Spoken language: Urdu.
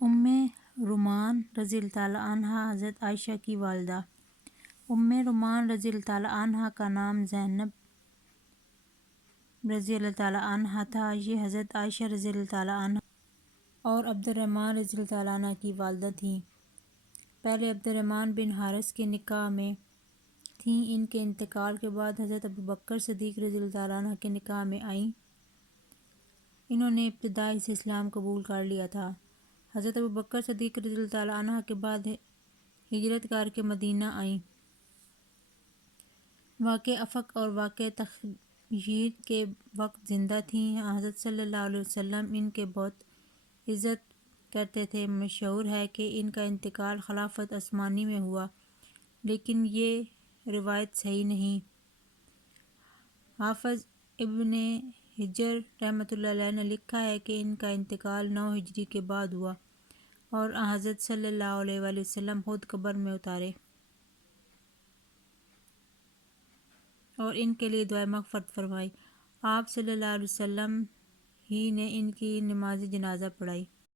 ام رومان رضی اللہ تعالیٰ عنہا حضرت عائشہ کی والدہ۔ ام رومان رضی اللہ تعالیٰ عنہا کا نام زینب رضی اللہ تعالیٰ عنہا تھا۔ یہ حضرت عائشہ رضی اللہ تعالیٰ عنہا اور عبد الرحمن رضی اللہ تعالیٰ عنہ کی والدہ تھیں۔ پہلے عبد الرحمن بن حارث کے نکاح میں تھیں۔ ان کے انتقال کے بعد حضرت ابوبکر صدیق رضی اللہ تعالیٰ عنہ کے نکاح میں آئیں۔ انہوں نے ابتدائی سے اسلام قبول کر لیا تھا۔ حضرت ابوبکر صدیق رضی اللہ تعالیٰ عنہ کے بعد ہجرت کر کے مدینہ آئیں۔ واقع افق اور واقع تخییر کے وقت زندہ تھیں۔ حضرت صلی اللہ علیہ وسلم ان کے بہت عزت کرتے تھے۔ مشہور ہے کہ ان کا انتقال خلافت عثمانی میں ہوا، لیکن یہ روایت صحیح نہیں۔ حافظ ابن حجر رحمۃ اللہ علیہ نے لکھا ہے کہ ان کا انتقال 9 ہجری کے بعد ہوا اور حضرت صلی اللہ علیہ وآلہ وسلم خود قبر میں اترے اور ان کے لیے دعائے مغفرت فرمائی۔ آپ صلی اللہ علیہ وسلم ہی نے ان کی نماز جنازہ پڑھائی۔